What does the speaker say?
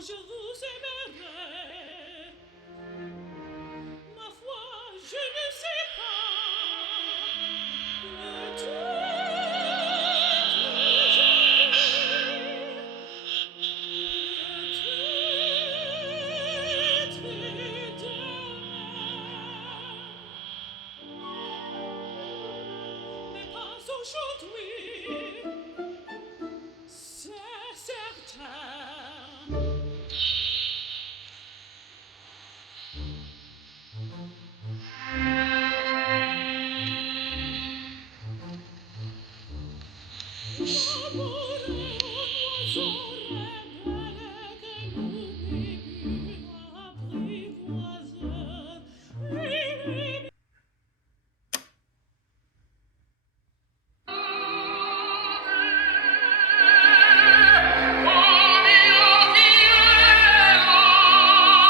je vous aimerai. Ma foi, je ne sais pas. Peut-être jamais. Peut-être demain. Mais pas aujourd'hui. C'est certain. L'amour est un oiseau